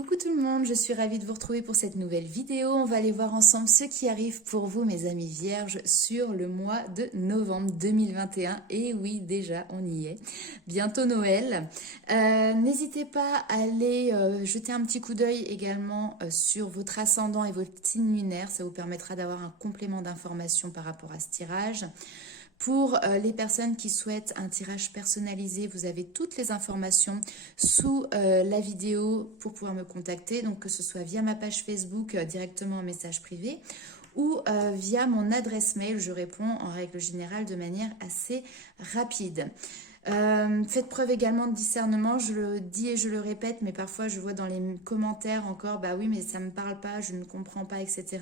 Coucou tout le monde, je suis ravie de vous retrouver pour cette nouvelle vidéo. On va aller voir ensemble ce qui arrive pour vous, mes amis vierges, sur le mois de novembre 2021. Et oui, déjà, on y est. Bientôt Noël. N'hésitez pas à aller jeter un petit coup d'œil également sur votre ascendant et votre signe lunaire. Ça vous permettra d'avoir un complément d'information par rapport à ce tirage. Pour les personnes qui souhaitent un tirage personnalisé, vous avez toutes les informations sous la vidéo pour pouvoir me contacter. Donc que ce soit via ma page Facebook, directement en message privé ou via mon adresse mail. Je réponds en règle générale de manière assez rapide. Faites preuve également de discernement, je le dis et je le répète, mais parfois je vois dans les commentaires encore, bah oui, mais ça ne me parle pas, je ne comprends pas, etc.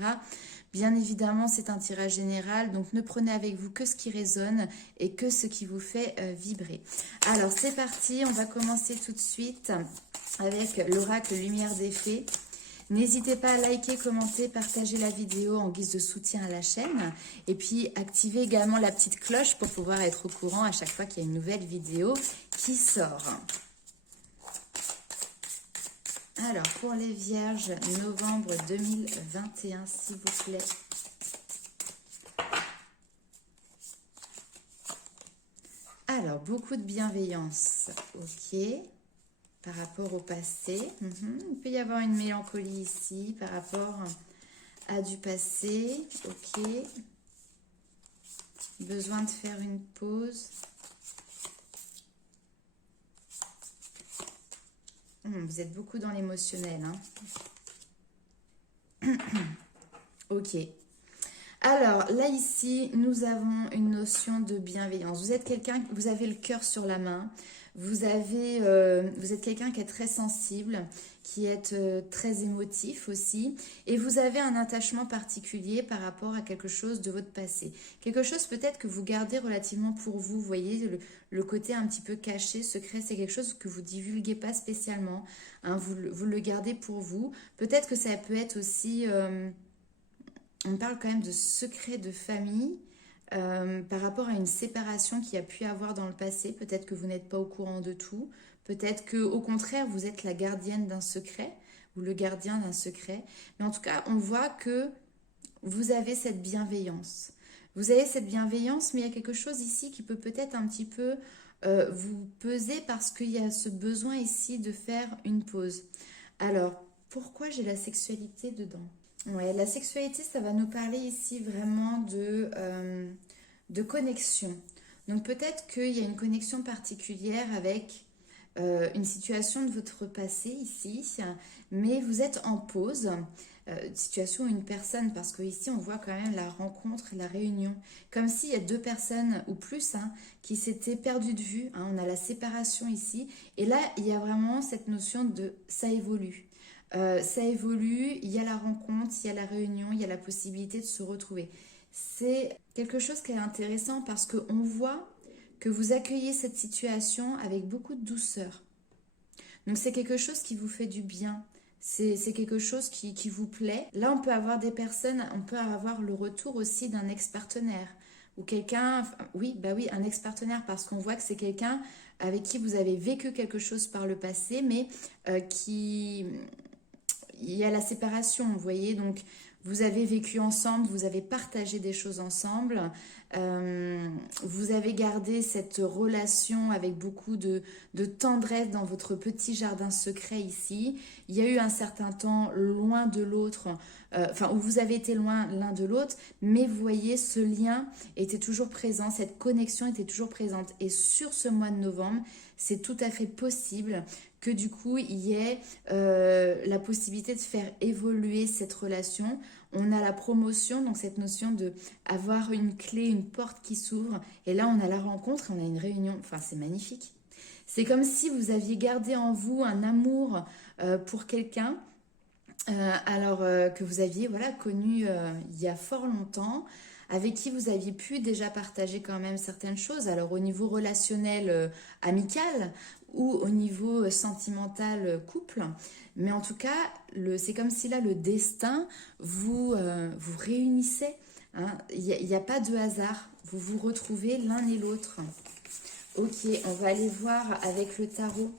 Bien évidemment, c'est un tirage général, donc ne prenez avec vous que ce qui résonne et que ce qui vous fait vibrer. Alors, c'est parti, on va commencer tout de suite avec l'oracle Lumière des Fées. N'hésitez pas à liker, commenter, partager la vidéo en guise de soutien à la chaîne. Et puis, activez également la petite cloche pour pouvoir être au courant à chaque fois qu'il y a une nouvelle vidéo qui sort. Alors, pour les vierges, novembre 2021, s'il vous plaît. Alors, beaucoup de bienveillance, ok, par rapport au passé. Il peut y avoir une mélancolie ici par rapport à du passé, ok. Besoin de faire une pause. Vous êtes beaucoup dans l'émotionnel, hein. Ok. Alors, là, ici, nous avons une notion de bienveillance. Vous êtes quelqu'un, vous avez le cœur sur la main. Vous êtes quelqu'un qui est très sensible, qui est très émotif aussi. Et vous avez un attachement particulier par rapport à quelque chose de votre passé. Quelque chose peut-être que vous gardez relativement pour vous. Vous voyez, le côté un petit peu caché, secret, c'est quelque chose que vous divulguez pas spécialement. Hein, vous le gardez pour vous. Peut-être que ça peut être aussi... on parle quand même de secrets de famille par rapport à une séparation qu'il y a pu avoir dans le passé. Peut-être que vous n'êtes pas au courant de tout. Peut-être que au contraire, vous êtes la gardienne d'un secret ou le gardien d'un secret. Mais en tout cas, on voit que vous avez cette bienveillance. Vous avez cette bienveillance, mais il y a quelque chose ici qui peut peut-être un petit peu vous peser parce qu'il y a ce besoin ici de faire une pause. Alors, pourquoi j'ai la sexualité dedans ? Ouais, la sexualité, ça va nous parler ici vraiment de connexion. Donc peut-être qu'il y a une connexion particulière avec une situation de votre passé ici, mais vous êtes en pause, situation où une personne, parce que ici on voit quand même la rencontre, la réunion, comme s'il y a deux personnes ou plus qui s'étaient perdues de vue, on a la séparation ici, et là il y a vraiment cette notion de ça évolue. Ça évolue, il y a la rencontre, il y a la réunion, il y a la possibilité de se retrouver. C'est quelque chose qui est intéressant parce qu'on voit que vous accueillez cette situation avec beaucoup de douceur. Donc c'est quelque chose qui vous fait du bien. C'est quelque chose qui vous plaît. Là, on peut avoir des personnes, on peut avoir le retour aussi d'un ex-partenaire. Ou quelqu'un, oui, bah oui, un ex-partenaire parce qu'on voit que c'est quelqu'un avec qui vous avez vécu quelque chose par le passé, mais qui il y a la séparation, vous voyez, donc vous avez vécu ensemble, vous avez partagé des choses ensemble, vous avez gardé cette relation avec beaucoup de tendresse dans votre petit jardin secret ici. Il y a eu un certain temps loin de l'autre, où vous avez été loin l'un de l'autre, mais vous voyez, ce lien était toujours présent, cette connexion était toujours présente. Et sur ce mois de novembre, c'est tout à fait possible que du coup il y ait la possibilité de faire évoluer cette relation. On a la promotion, donc cette notion de avoir une clé, une porte qui s'ouvre, et là on a la rencontre, on a une réunion, enfin c'est magnifique. C'est comme si vous aviez gardé en vous un amour pour quelqu'un, que vous aviez voilà, connu il y a fort longtemps, avec qui vous aviez pu déjà partager quand même certaines choses, alors au niveau relationnel amical ou au niveau sentimental couple, mais en tout cas c'est comme si là le destin vous réunissait, hein. Il n'y a pas de hasard, vous vous retrouvez l'un et l'autre. Ok, on va aller voir avec le tarot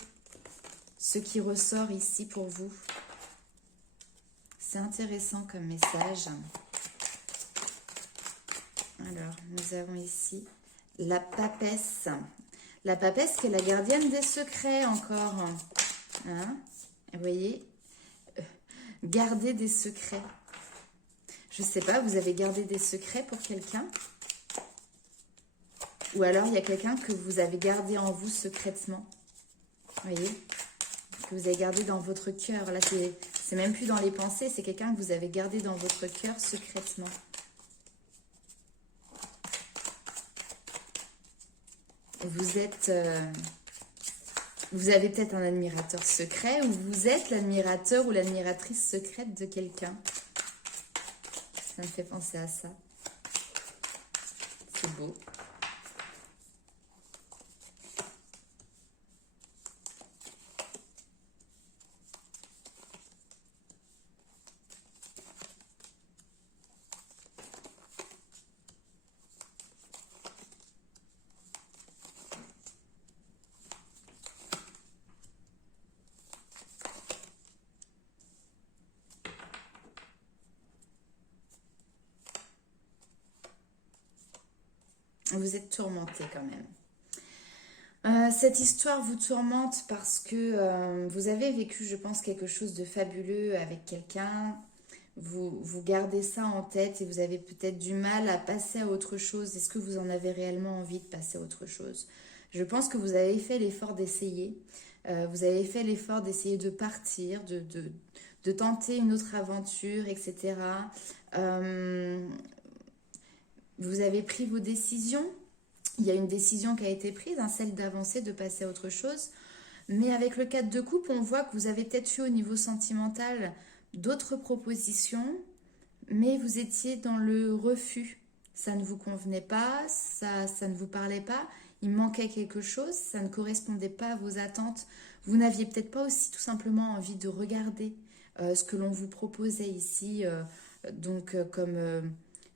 ce qui ressort ici pour vous. C'est intéressant comme message. Alors, nous avons ici la papesse. La papesse qui est la gardienne des secrets encore. Hein? Vous voyez? Garder des secrets. Je ne sais pas, vous avez gardé des secrets pour quelqu'un? Ou alors il y a quelqu'un que vous avez gardé en vous secrètement. Vous voyez? Que vous avez gardé dans votre cœur. Là, c'est même plus dans les pensées, c'est quelqu'un que vous avez gardé dans votre cœur secrètement. Vous êtes... vous avez peut-être un admirateur secret ou vous êtes l'admirateur ou l'admiratrice secrète de quelqu'un. Ça me fait penser à ça. C'est beau. Vous êtes tourmenté quand même. Cette histoire vous tourmente parce que vous avez vécu, je pense, quelque chose de fabuleux avec quelqu'un. Vous gardez ça en tête et vous avez peut-être du mal à passer à autre chose. Est-ce que vous en avez réellement envie de passer à autre chose? Je pense que vous avez fait l'effort d'essayer. Vous avez fait l'effort d'essayer de partir, de tenter une autre aventure, etc. Vous avez pris vos décisions. Il y a une décision qui a été prise, hein, celle d'avancer, de passer à autre chose. Mais avec le 4 de coupe, on voit que vous avez peut-être eu au niveau sentimental d'autres propositions, mais vous étiez dans le refus. Ça ne vous convenait pas, ça ne vous parlait pas, il manquait quelque chose, ça ne correspondait pas à vos attentes. Vous n'aviez peut-être pas aussi tout simplement envie de regarder ce que l'on vous proposait ici,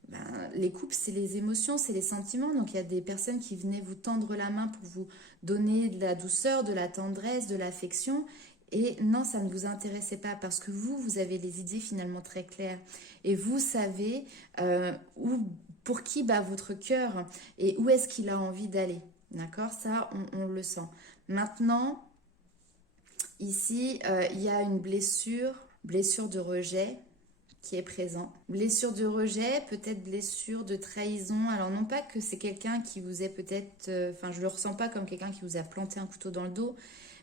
ben, les couples, c'est les émotions, c'est les sentiments. Donc il y a des personnes qui venaient vous tendre la main pour vous donner de la douceur, de la tendresse, de l'affection. Et non, ça ne vous intéressait pas parce que vous avez les idées finalement très claires. Et vous savez pour qui bat votre cœur et où est-ce qu'il a envie d'aller. D'accord? Ça, on le sent. Maintenant, ici, il y a une blessure de rejet qui est présent. Blessure de rejet, peut-être blessure de trahison. Alors non pas que c'est quelqu'un qui vous est peut-être... Enfin, je le ressens pas comme quelqu'un qui vous a planté un couteau dans le dos,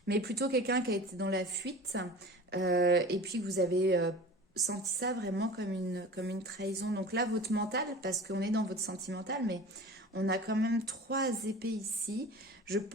mais plutôt quelqu'un qui a été dans la fuite et puis que vous avez senti ça vraiment comme une trahison. Donc là, votre mental, parce qu'on est dans votre sentimental, mais on a quand même 3 épées ici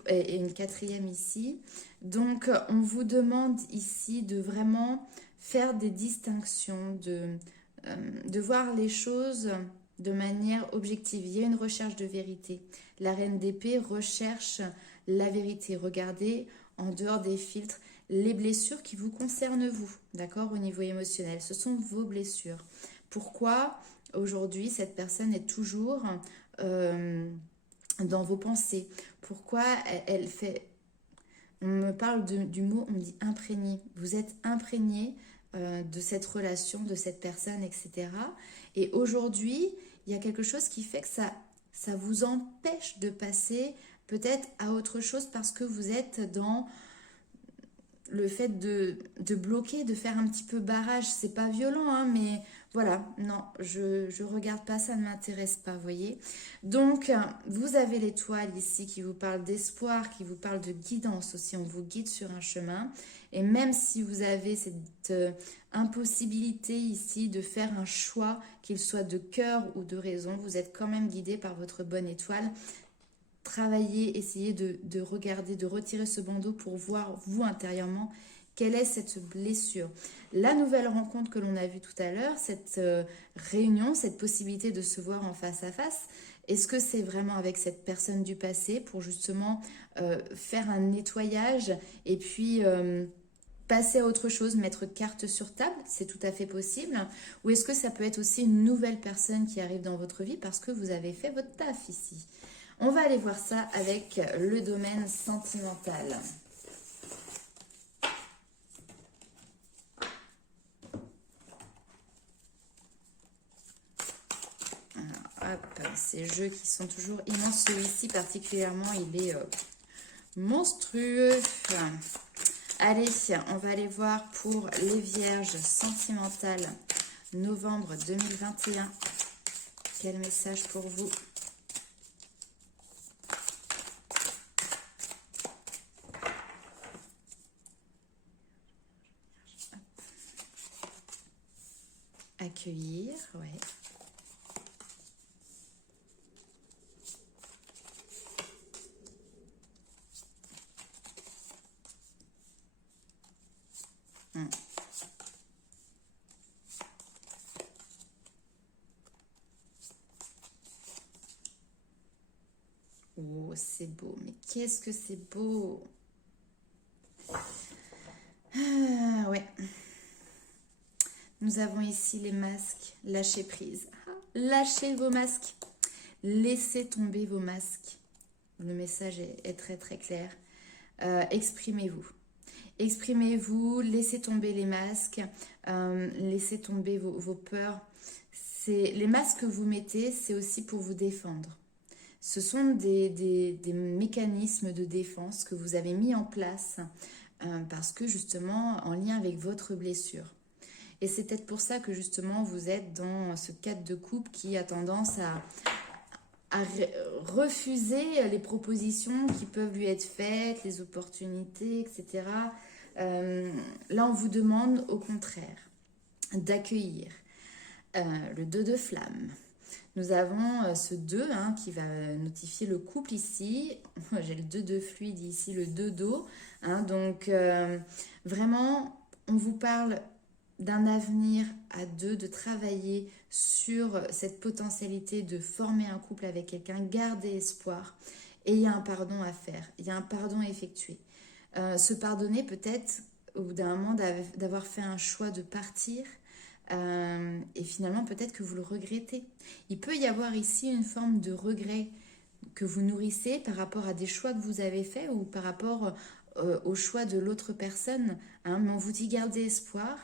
et une 4e ici. Donc, on vous demande ici de vraiment faire des distinctions, de voir les choses de manière objective. Il y a une recherche de vérité. La reine d'épée recherche la vérité. Regardez en dehors des filtres les blessures qui vous concernent vous, d'accord, au niveau émotionnel. Ce sont vos blessures. Pourquoi aujourd'hui cette personne est toujours dans vos pensées? Pourquoi elle fait... On me parle du mot, on me dit imprégné. Vous êtes imprégné de cette relation, de cette personne, etc. Et aujourd'hui, il y a quelque chose qui fait que ça vous empêche de passer peut-être à autre chose parce que vous êtes dans le fait de bloquer, de faire un petit peu barrage. C'est pas violent, hein, mais voilà, non, je regarde pas, ça ne m'intéresse pas, vous voyez. Donc, vous avez l'étoile ici qui vous parle d'espoir, qui vous parle de guidance aussi. On vous guide sur un chemin. Et même si vous avez cette impossibilité ici de faire un choix, qu'il soit de cœur ou de raison, vous êtes quand même guidé par votre bonne étoile. Travaillez, essayez de regarder, de retirer ce bandeau pour voir, vous, intérieurement, quelle est cette blessure. La nouvelle rencontre que l'on a vue tout à l'heure, cette réunion, cette possibilité de se voir en face à face, est-ce que c'est vraiment avec cette personne du passé pour justement faire un nettoyage et puis passer à autre chose, mettre carte sur table, c'est tout à fait possible. Ou est-ce que ça peut être aussi une nouvelle personne qui arrive dans votre vie parce que vous avez fait votre taf ici? On va aller voir ça avec le domaine sentimental. hop, ces jeux qui sont toujours immenses. Celui-ci particulièrement, il est monstrueux. Allez, on va aller voir pour les vierges sentimentales, novembre 2021. Quel message pour vous? Accueillir, ouais. Oh, c'est beau, mais qu'est-ce que c'est beau! Ah, ouais. Nous avons ici les masques, lâchez prise. Lâchez vos masques, laissez tomber vos masques. Le message est très très clair. Exprimez-vous. Exprimez-vous, laissez tomber les masques, laissez tomber vos peurs. Les masques que vous mettez, c'est aussi pour vous défendre. Ce sont des mécanismes de défense que vous avez mis en place parce que justement en lien avec votre blessure. Et c'est peut-être pour ça que justement vous êtes dans ce cadre de couple qui a tendance à refuser les propositions qui peuvent lui être faites, les opportunités, etc. Là, on vous demande au contraire d'accueillir le 2 de flamme. Nous avons ce 2 qui va notifier le couple ici. J'ai le 2 de fluide ici, le 2 d'eau. Donc, vraiment, on vous parle d'un avenir à deux, de travailler sur cette potentialité de former un couple avec quelqu'un, garder espoir. Et il y a un pardon à faire, il y a un pardon à effectuer. Se pardonner peut-être au bout d'un moment d'avoir fait un choix de partir et finalement peut-être que vous le regrettez. Il peut y avoir ici une forme de regret que vous nourrissez par rapport à des choix que vous avez faits ou par rapport au choix de l'autre personne. Mais on vous dit gardez espoir,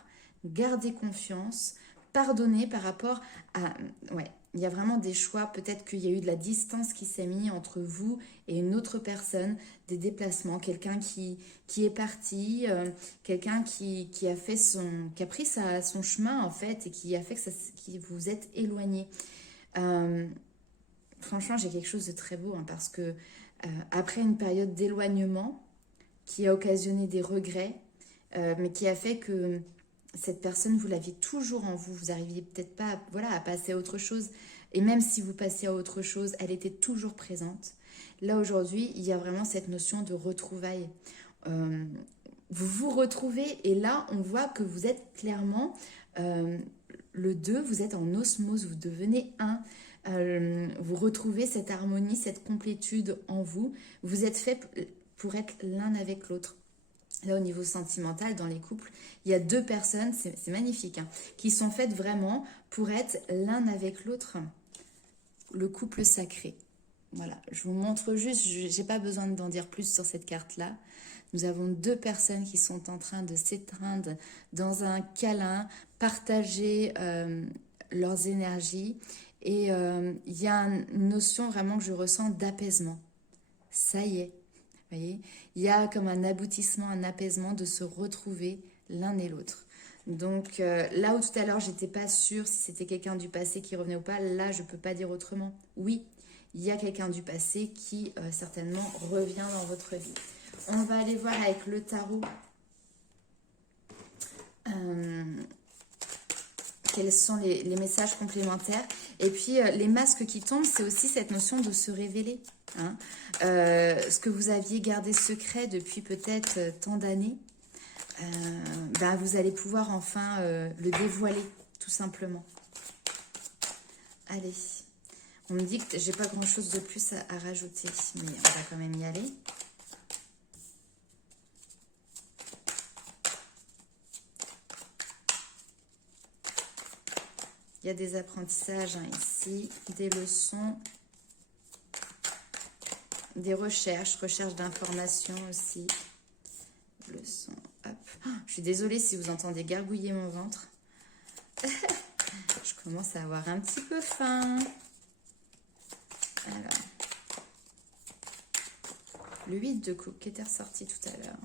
gardez confiance, pardonnez par rapport à... Ouais, il y a vraiment des choix, peut-être qu'il y a eu de la distance qui s'est mise entre vous et une autre personne, des déplacements, quelqu'un qui est parti, quelqu'un qui a fait qui a pris son chemin en fait et qui a fait que vous êtes éloigné. Franchement, j'ai quelque chose de très beau parce que après une période d'éloignement qui a occasionné des regrets, mais qui a fait que cette personne, vous l'aviez toujours en vous. Vous n'arriviez peut-être pas à passer à autre chose. Et même si vous passiez à autre chose, elle était toujours présente. Là, aujourd'hui, il y a vraiment cette notion de retrouvailles. Vous vous retrouvez et là, on voit que vous êtes clairement le 2, vous êtes en osmose, vous devenez un. Vous retrouvez cette harmonie, cette complétude en vous. Vous êtes fait pour être l'un avec l'autre. Là, au niveau sentimental, dans les couples, il y a deux personnes, c'est magnifique, qui sont faites vraiment pour être l'un avec l'autre. Le couple sacré. Voilà, je vous montre juste, je n'ai pas besoin d'en dire plus sur cette carte-là. Nous avons deux personnes qui sont en train de s'étreindre dans un câlin, partager leurs énergies. Et il y a une notion vraiment que je ressens d'apaisement. Ça y est. Voyez, il y a comme un aboutissement, un apaisement de se retrouver l'un et l'autre. Donc là où tout à l'heure j'étais pas sûre si c'était quelqu'un du passé qui revenait ou pas, là je peux pas dire autrement. Oui, il y a quelqu'un du passé qui certainement revient dans votre vie. On va aller voir avec le tarot quels sont les messages complémentaires. Et puis les masques qui tombent, c'est aussi cette notion de se révéler. Ce que vous aviez gardé secret depuis peut-être tant d'années, vous allez pouvoir enfin le dévoiler, tout simplement. Allez, on me dit que j'ai pas grand chose de plus à rajouter, mais on va quand même y aller. Il y a des apprentissages ici, des leçons, des recherches d'informations aussi. Leçons, hop. Oh, je suis désolée si vous entendez gargouiller mon ventre. Je commence à avoir un petit peu faim. Alors, le 8 de coupe qui était ressorti tout à l'heure.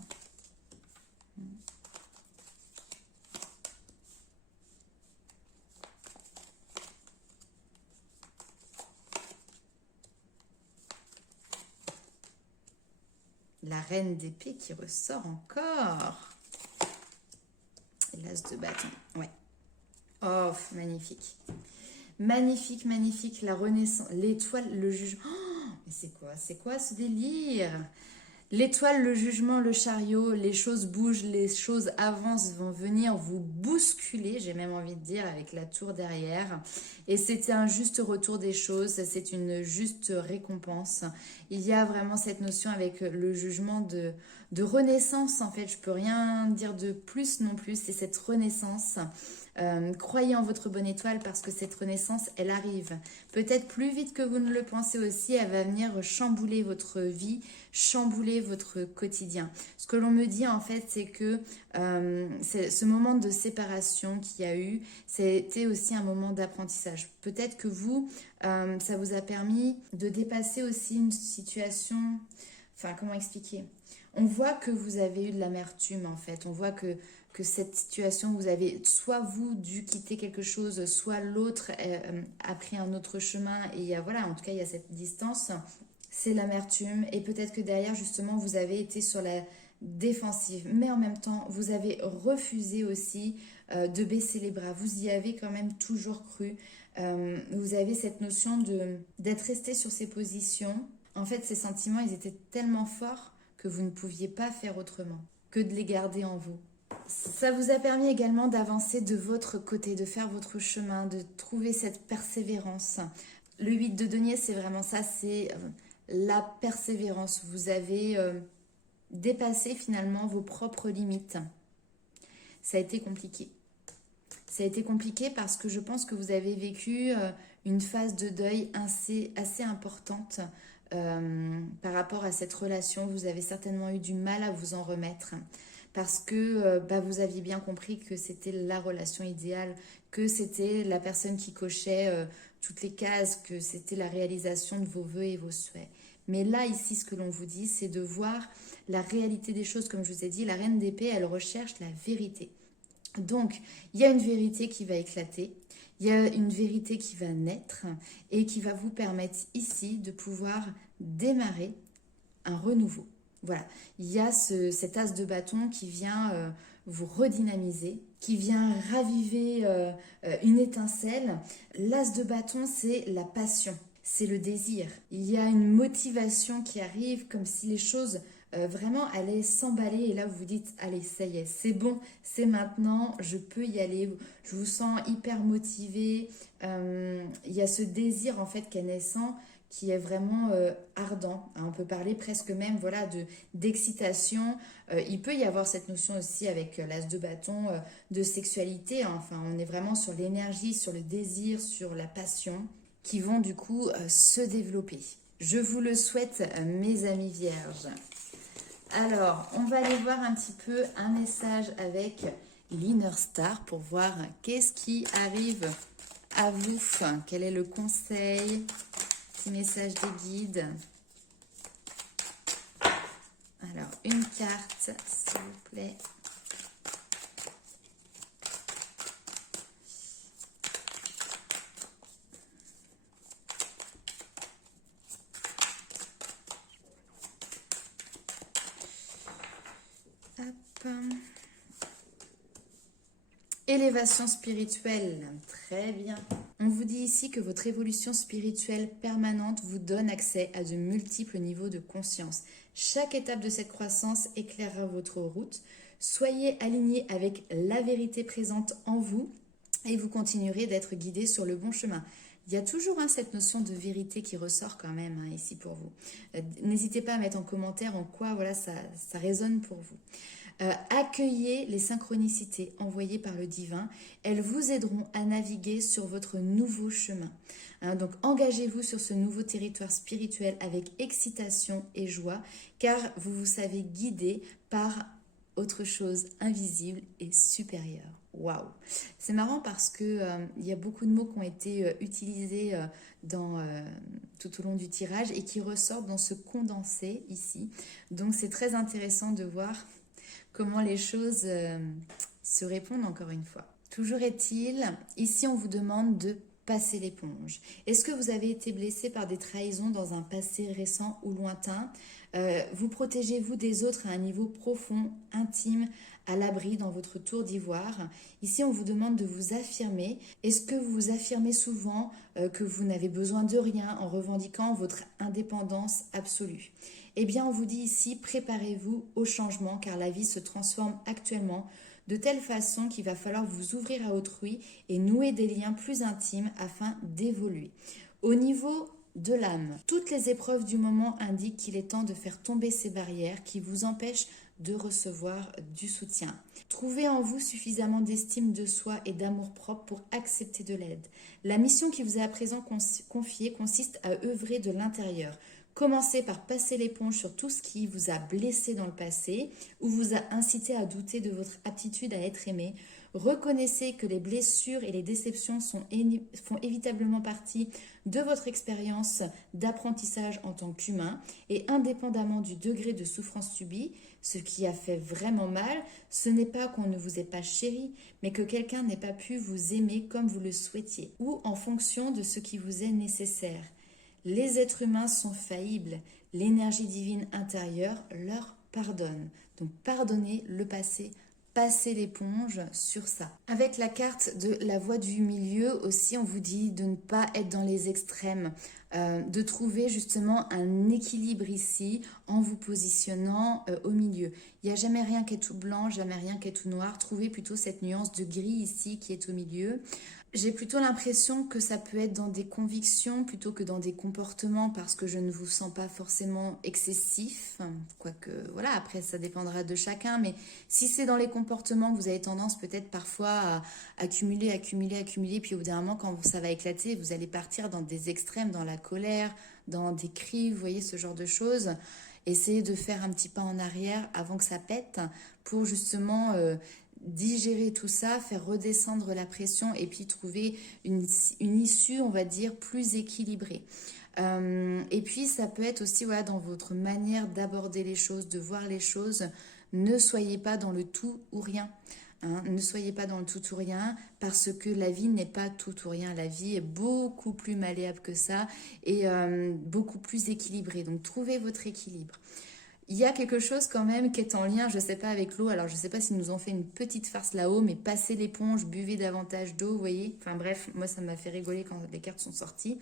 La reine d'épée qui ressort encore. L'as de bâton, ouais. Oh, magnifique. Magnifique, magnifique. La renaissance, l'étoile, le jugement. Oh, mais c'est quoi ce délire? L'étoile, le jugement, le chariot, les choses bougent, les choses avancent, vont venir vous bousculer, j'ai même envie de dire, avec la tour derrière. Et c'était un juste retour des choses, c'est une juste récompense. Il y a vraiment cette notion avec le jugement de renaissance, en fait. Je peux rien dire de plus non plus, c'est cette renaissance. Croyez en votre bonne étoile parce que cette renaissance, elle arrive. Peut-être plus vite que vous ne le pensez aussi, elle va venir chambouler votre vie, chambouler votre quotidien. Ce que l'on me dit en fait, c'est que ce moment de séparation qu'il y a eu, c'était aussi un moment d'apprentissage. Peut-être que vous, ça vous a permis de dépasser aussi une situation, enfin comment expliquer? On voit que vous avez eu de l'amertume en fait, on voit que cette situation, vous avez soit vous dû quitter quelque chose, soit l'autre a pris un autre chemin et voilà, en tout cas il y a cette distance, c'est l'amertume et peut-être que derrière justement vous avez été sur la défensive, mais en même temps vous avez refusé aussi de baisser les bras, vous y avez quand même toujours cru, vous avez cette notion d'être resté sur ces positions, en fait ces sentiments ils étaient tellement forts que vous ne pouviez pas faire autrement que de les garder en vous. Ça vous a permis également d'avancer de votre côté, de faire votre chemin, de trouver cette persévérance. Le 8 de denier, c'est vraiment ça, c'est la persévérance. Vous avez dépassé finalement vos propres limites. Ça a été compliqué. Ça a été compliqué parce que je pense que vous avez vécu une phase de deuil assez importante par rapport à cette relation. Vous avez certainement eu du mal à vous en remettre parce que vous aviez bien compris que c'était la relation idéale, que c'était la personne qui cochait toutes les cases, que c'était la réalisation de vos vœux et vos souhaits. Mais là, ici, ce que l'on vous dit, c'est de voir la réalité des choses. Comme je vous ai dit, la reine d'épée, elle recherche la vérité. Donc, il y a une vérité qui va éclater, il y a une vérité qui va naître et qui va vous permettre ici de pouvoir démarrer un renouveau. Voilà, il y a cet as de bâton qui vient vous redynamiser, qui vient raviver une étincelle. L'as de bâton, c'est la passion, c'est le désir. Il y a une motivation qui arrive comme si les choses vraiment allaient s'emballer et là vous vous dites, allez, ça y est, c'est bon, c'est maintenant, je peux y aller. Je vous sens hyper motivé. Il y a ce désir en fait qui est naissant, qui est vraiment ardent. On peut parler presque même voilà, d'excitation. Il peut y avoir cette notion aussi avec l'as de bâton de sexualité. Enfin, on est vraiment sur l'énergie, sur le désir, sur la passion qui vont du coup se développer. Je vous le souhaite, mes amis vierges. Alors, on va aller voir un petit peu un message avec l'Inner Star pour voir qu'est-ce qui arrive à vous. Quel est le conseil? Petit message des guides. Alors, une carte, s'il vous plaît. Hop. Élévation spirituelle, très bien. On vous dit ici que votre évolution spirituelle permanente vous donne accès à de multiples niveaux de conscience. Chaque étape de cette croissance éclairera votre route. Soyez aligné avec la vérité présente en vous et vous continuerez d'être guidé sur le bon chemin. Il y a toujours cette notion de vérité qui ressort quand même ici pour vous. N'hésitez pas à mettre en commentaire en quoi voilà, ça résonne pour vous. Accueillez les synchronicités envoyées par le divin. Elles vous aideront à naviguer sur votre nouveau chemin. Donc engagez-vous sur ce nouveau territoire spirituel avec excitation et joie, car vous vous savez guidé par autre chose invisible et supérieure. Waouh! C'est marrant parce que il y a beaucoup de mots qui ont été utilisés tout au long du tirage et qui ressortent dans ce condensé ici. Donc c'est très intéressant de voir comment les choses se répondent encore une fois. Toujours est-il, ici on vous demande de passer l'éponge. Est-ce que vous avez été blessé par des trahisons dans un passé récent ou lointain? Vous protégez-vous des autres à un niveau profond, intime, à l'abri dans votre tour d'ivoire? Ici, on vous demande de vous affirmer. Est-ce que vous vous affirmez souvent que vous n'avez besoin de rien en revendiquant votre indépendance absolue? Eh bien, on vous dit ici, préparez-vous au changement car la vie se transforme actuellement de telle façon qu'il va falloir vous ouvrir à autrui et nouer des liens plus intimes afin d'évoluer. Au niveau de l'âme, toutes les épreuves du moment indiquent qu'il est temps de faire tomber ces barrières qui vous empêchent de recevoir du soutien. Trouvez en vous suffisamment d'estime de soi et d'amour-propre pour accepter de l'aide. La mission qui vous est à présent confiée consiste à œuvrer de l'intérieur. Commencez par passer l'éponge sur tout ce qui vous a blessé dans le passé ou vous a incité à douter de votre aptitude à être aimé. Reconnaissez que les blessures et les déceptions font évitablement partie de votre expérience d'apprentissage en tant qu'humain et indépendamment du degré de souffrance subie, ce qui a fait vraiment mal, ce n'est pas qu'on ne vous ait pas chéri, mais que quelqu'un n'ait pas pu vous aimer comme vous le souhaitiez ou en fonction de ce qui vous est nécessaire. Les êtres humains sont faillibles. L'énergie divine intérieure leur pardonne. Donc pardonnez le passé, passez l'éponge sur ça. Avec la carte de la voie du milieu aussi, on vous dit de ne pas être dans les extrêmes, de trouver justement un équilibre ici en vous positionnant au milieu. Il n'y a jamais rien qui est tout blanc, jamais rien qui est tout noir. Trouvez plutôt cette nuance de gris ici qui est au milieu. J'ai plutôt l'impression que ça peut être dans des convictions plutôt que dans des comportements parce que je ne vous sens pas forcément excessif, quoique voilà, après ça dépendra de chacun, mais si c'est dans les comportements que vous avez tendance peut-être parfois à accumuler, puis au bout d'un moment quand ça va éclater, vous allez partir dans des extrêmes, dans la colère, dans des cris, vous voyez ce genre de choses. Essayez de faire un petit pas en arrière avant que ça pète pour justement digérer tout ça, faire redescendre la pression et puis trouver une issue, on va dire, plus équilibrée. Et puis ça peut être aussi voilà, dans votre manière d'aborder les choses, de voir les choses. Ne soyez pas dans le tout ou rien. Hein, ne soyez pas dans le tout ou rien parce que la vie n'est pas tout ou rien. La vie est beaucoup plus malléable que ça et beaucoup plus équilibrée. Donc trouvez votre équilibre. Il y a quelque chose quand même qui est en lien, je ne sais pas, avec l'eau. Alors, je ne sais pas s'ils nous ont fait une petite farce là-haut, mais passez l'éponge, buvez davantage d'eau, vous voyez. Enfin bref, moi, ça m'a fait rigoler quand les cartes sont sorties.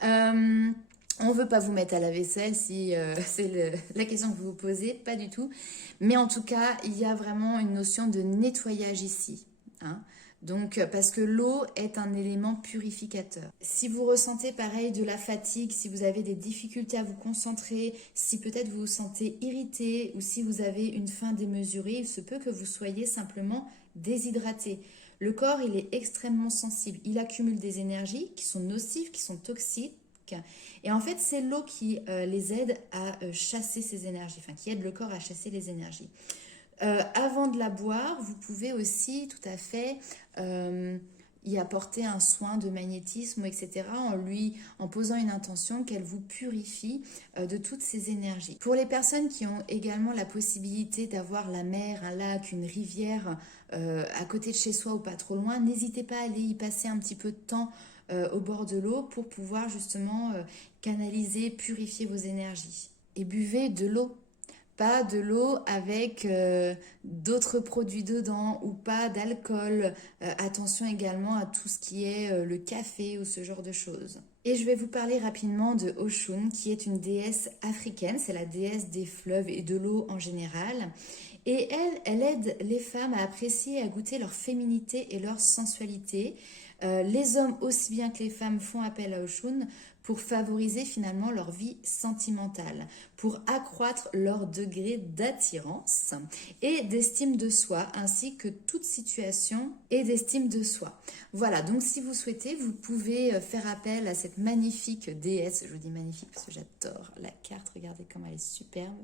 On ne veut pas vous mettre à la vaisselle si c'est la question que vous vous posez, pas du tout. Mais en tout cas, il y a vraiment une notion de nettoyage ici. Hein. Donc, parce que l'eau est un élément purificateur. Si vous ressentez pareil de la fatigue, si vous avez des difficultés à vous concentrer, si peut-être vous vous sentez irrité ou si vous avez une faim démesurée, il se peut que vous soyez simplement déshydraté. Le corps, il est extrêmement sensible. Il accumule des énergies qui sont nocives, qui sont toxiques. Et en fait, c'est l'eau qui les aide à chasser ces énergies, enfin qui aide le corps à chasser les énergies. Avant de la boire, vous pouvez aussi tout à fait y apporter un soin de magnétisme, etc. en posant une intention qu'elle vous purifie de toutes ces énergies. Pour les personnes qui ont également la possibilité d'avoir la mer, un lac, une rivière à côté de chez soi ou pas trop loin, n'hésitez pas à aller y passer un petit peu de temps au bord de l'eau pour pouvoir justement canaliser, purifier vos énergies. Et buvez de l'eau. Pas de l'eau avec d'autres produits dedans ou pas d'alcool. Attention également à tout ce qui est le café ou ce genre de choses. Et je vais vous parler rapidement de Oshun, qui est une déesse africaine. C'est la déesse des fleuves et de l'eau en général. Et elle aide les femmes à apprécier et à goûter leur féminité et leur sensualité. Les hommes aussi bien que les femmes font appel à Oshun pour favoriser finalement leur vie sentimentale, pour accroître leur degré d'attirance et d'estime de soi, ainsi que toute situation et d'estime de soi. Voilà, donc si vous souhaitez, vous pouvez faire appel à cette magnifique déesse. Je vous dis magnifique parce que j'adore la carte, regardez comme elle est superbe.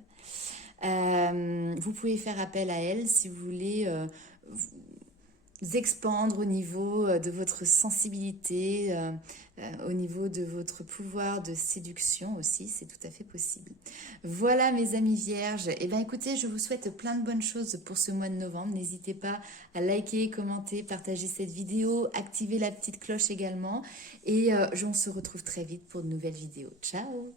Vous pouvez faire appel à elle si vous voulez vous expandre au niveau de votre sensibilité, au niveau de votre pouvoir de séduction aussi, c'est tout à fait possible. Voilà mes amis vierges, et bien écoutez, je vous souhaite plein de bonnes choses pour ce mois de novembre. N'hésitez pas à liker, commenter, partager cette vidéo, activer la petite cloche également, et on se retrouve très vite pour de nouvelles vidéos. Ciao!